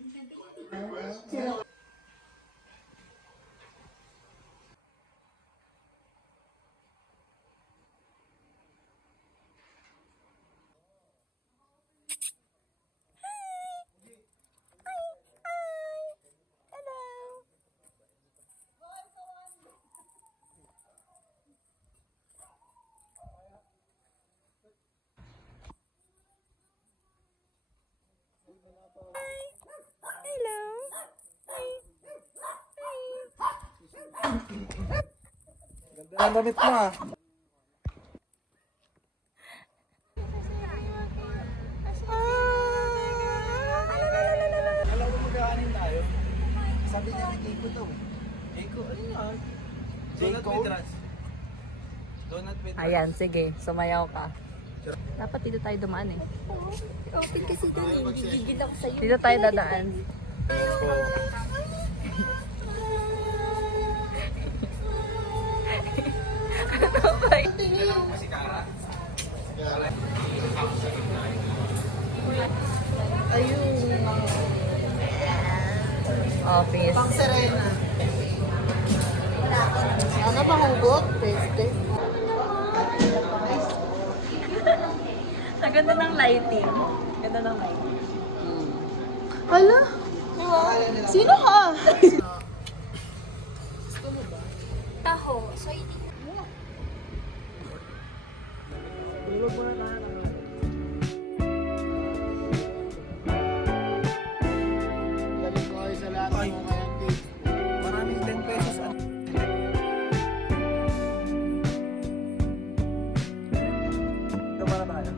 Hello. Ganda ng damit mo ah. Alam mo magkakanin tayo? Sabi niya ni Keiko to. Keiko, ano yan? Donut with rice. Donut with rice. Ayan, sige. Sumayaw ka. Dapat dito tayo dumaan eh. Open kasi doon eh. Gigigil ako sa'yo. Dito tayo dadaan. Ayun. Office. Pang Serena. Ano mahugot? Peste. Ang ganda ng lighting. Ganda ng lighting. Hala? Sino ka? Taho. So, hindi mo. Tulog mo na lahat. Galing ko kayo sa lahat mo kayang cake. Maraming 10 pesos. Ito para tayo.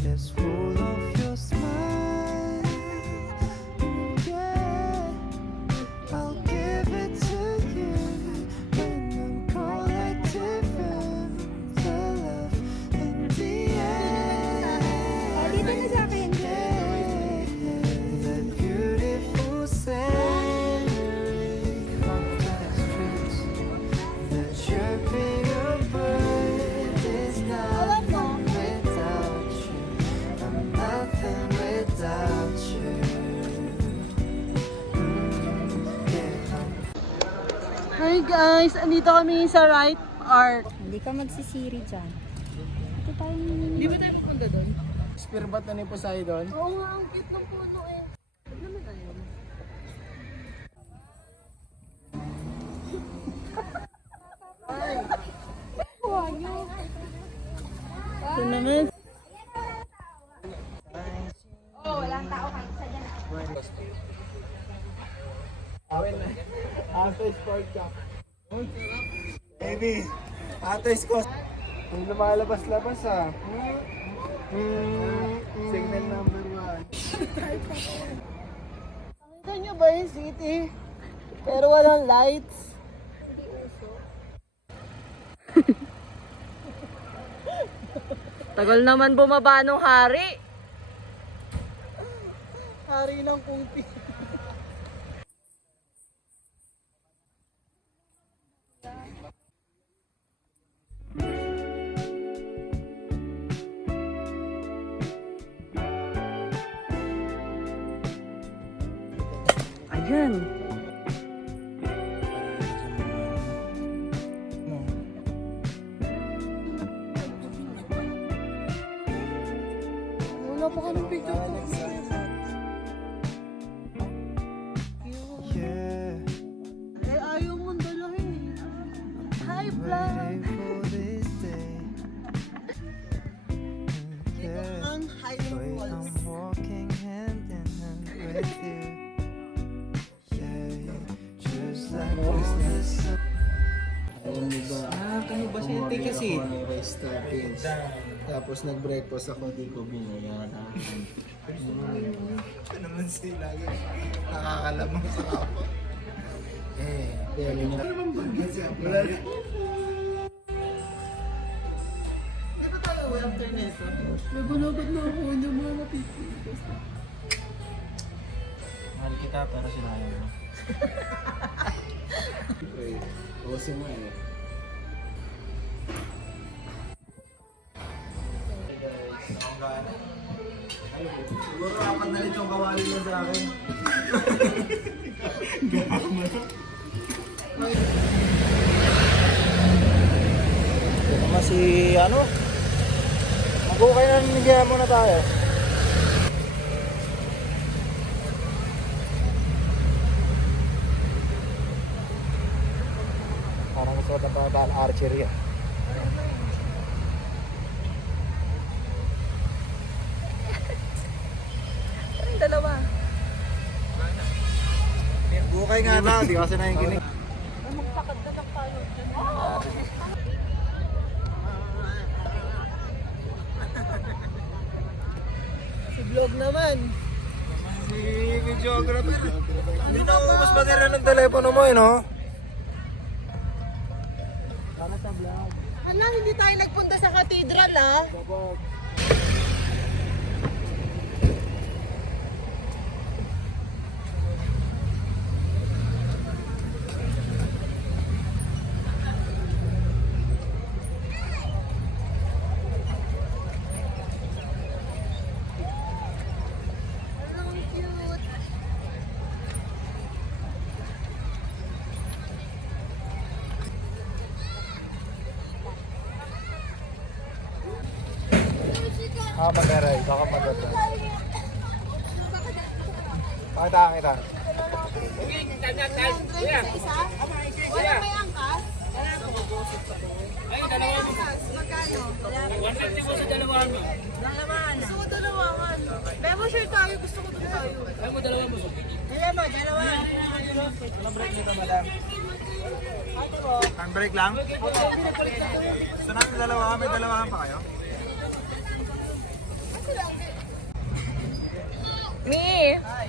It's full of your smile. Yeah, I'll give it to you when I'm collective and the love in the end. Dito na sa akin. The beautiful scenery of the streets, the chirping of birds is nothing without you. I'm nothing without you. Hi guys, andito kami sa Right Art. Hindi ka magsisiri dyan. Di ba tayo pupunta doon? Spearbat na ni Poseidon. Oo nga, ang cute ng puno eh. Huwag naman ayaw. Huwag nyo. Ito naman. Awin na. After sport cup. Baby, atis ko. Yung lumalabas-labas ah. Signal number 1. Nakita nyo ba yung city? Pero walang lights. Tagal naman bumaba nung hari. Hari ng kumpi. Ayan. Wala pa kami picture ko. Yeah, Eh, ayaw mong dalahin eh. Hi, vlog! waiting for this day. Yeah, Ang high way walls. I'm walking hand in hand with you. Yeah, just like all the sun. Kahiba siya. Take a seat. Toppings. Tapos nag-breakfast ako, di ko binayaran. Ito naman sila lagi. Nakakalamang sa kapwa. Kaya yun na. Wala na. Di ba tayo after nito? Nagulagod na ako, hindi mo mapipigas. Mahal kita pero sinayang mo. Uso mo eh. Siguro apat na litong kawali mo sa akin. Ito naman si ano? Mag-ukay na nandiyan muna tayo. Parang gusto ko na pamataan archery ah. Ang dalawa. Bukay nga na, di kasi nakikinig. Magpakadagak tayo dyan. Si vlog naman. Si videographer. Hindi na umas batera ng telepono mo eh, no? Hala, hindi tayo nagpunta sa cathedral ah. Mag-aray, baka mag-aray. Pakita kita. Wala may angkas? Ay, dalawa mo. Magkano? 150 mo sa dalawahan mo. Dalawahan. Gusto ko dalawahan. Memo share tayo, gusto ko doon tayo. Ay mo, dalawa mo. Kaya mo, dalawahan. Walang break nito, madam. Time break lang? Gusto namin dalawa, may dalawahan pa kayo? Me! Bye!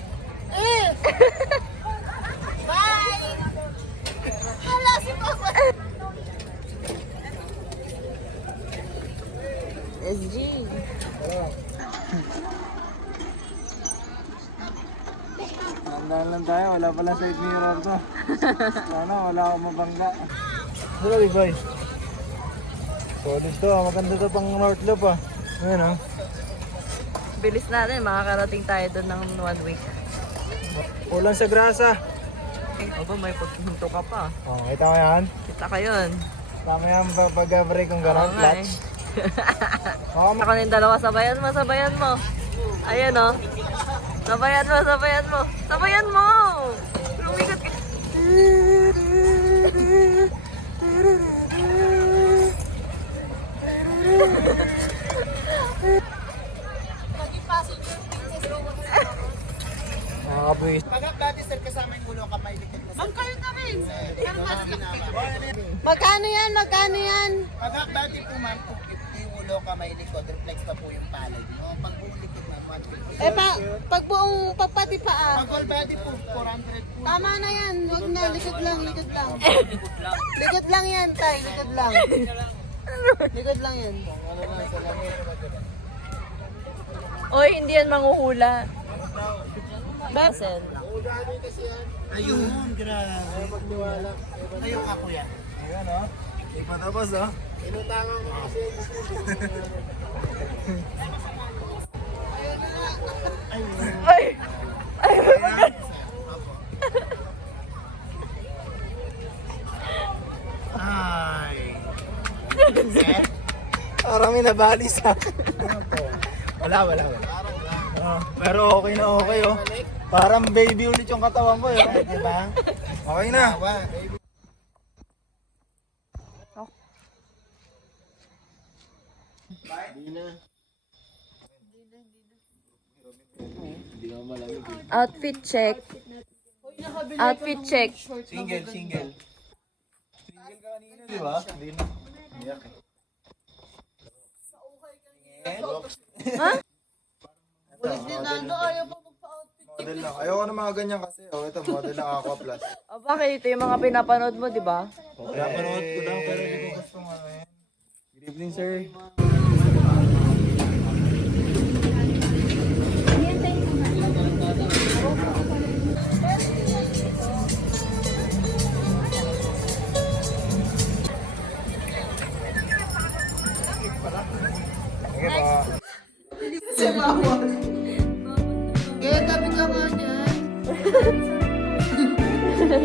Hala, si Papa. SG. Tandaan lang tayo, wala pala side mirror to. Sana wala akong mabangga. Hello, big boy. Solid to, maganda to pang North Loop ah. Ayan ah. Bilis natin, makakarating tayo doon ng 1 week. Ulan sa grasa. Aba, may pagpunto ka pa. Oh, kita mo yan? Kita ka yun. Tama yan pag-break kung gano'n, Oo nga clutch. Ako na yung dalawa, sabayan mo, sabayan mo. Ayan o. Sabayan mo, sabayan mo. Sabayan mo! Lumikat ka. Nakakabuhis. Dati sir kasama yung ulo kamay likod na. Ma'am, kayo na rin. Magkano yan? Magkano yan? Pagka dati po ma'am, 250 yung ulo kamay likod, reflex na po yung palad mo. Pag buong likod ma'am, 150. Eh, pag buong papati pa ah. Pag whole body po, 400 po. Tama na yan. Huwag na. Likod lang, likod lang. Likod lang yan, tay. Likod lang. Likod lang yan. Oy, hindi yan manghuhula. Basen. Ayun, grabe. Ayun ka kuya. Ayan oh. Hindi pa tapos oh. Inutangan ko kasi. Ay! Ay! Ay. Parang may nabali sa akin. Wala. Pero okay na okay oh. Parang baby ulit yung katawan ko eh. Di ba? Okay na. Outfit check. Outfit check. Single. Single ka kanina, di ba? Hindi na. Iyak eh. Ha? Ulit din Nando, ayaw pa magpa-outfit. Model lang. Ayoko na mga ganyan kasi. Oh, ito, model lang Aqua Plus. O bakit? Ito yung mga pinapanood mo, di ba? Pinapanood ko lang pero hindi ko gusto nga yan. Good evening, sir. Kaya tabi ka nga dyan.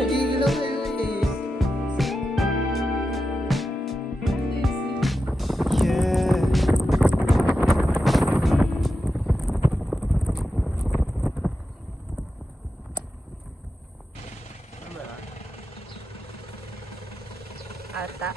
Gigil ako sa'yo eh. Yeah. Ata.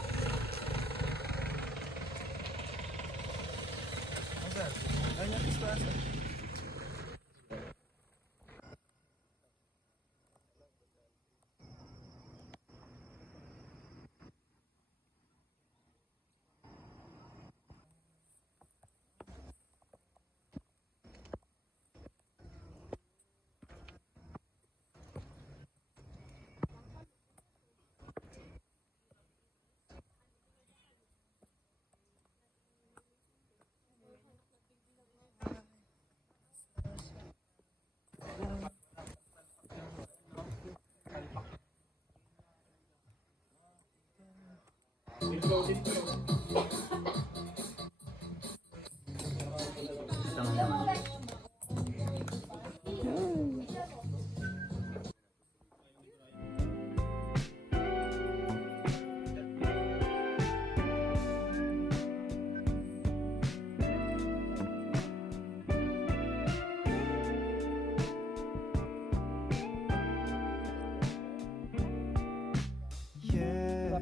Yeah.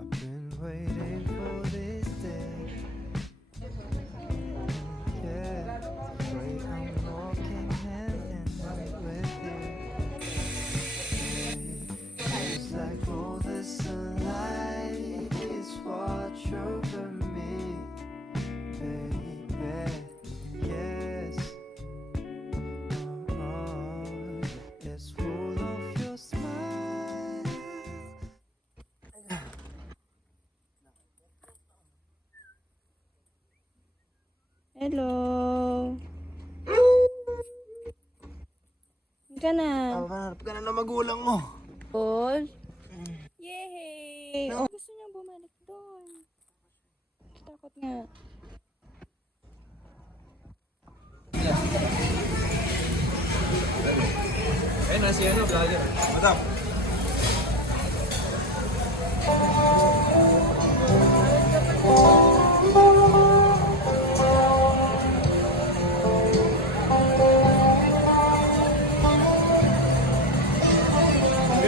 I've been waiting for this day. Yeah. The way I'm walking hand in hand with you. Feels like all the sunlight is watch over me, baby. Yes. It's full of your smile. Hello. Ka na. Hanap ka na ng magulang mo. Paul. Yay! Oh, gusto niya bumalik doon. Takot nga. Ayun na si ano, vlogger. Madam.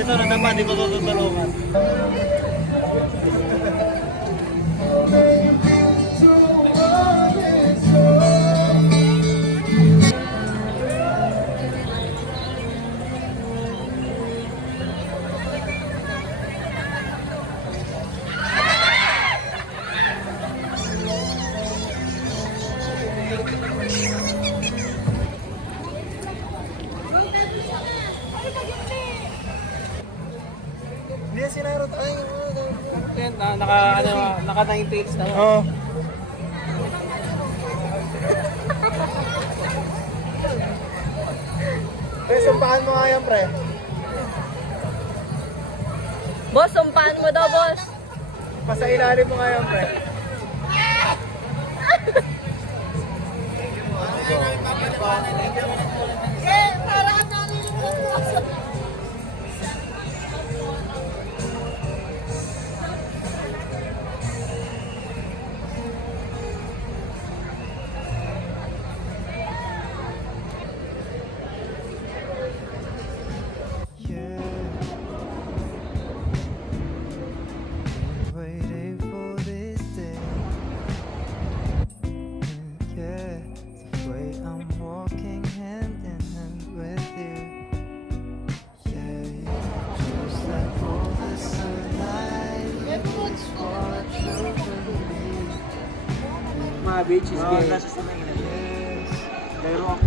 Dito na naman, di ko tutulungan. Hindi yan sinarot. Ay, Naka 9 tails na. Oo. Pre, sumpahan mo nga yan, pre. Boss, sumpahan mo daw, boss. Pasailalim mo nga yan, pre. Yeah. Been waiting for this day. Yeah. The way I'm walking hand in hand with you. Beach is gay. Yes. Pero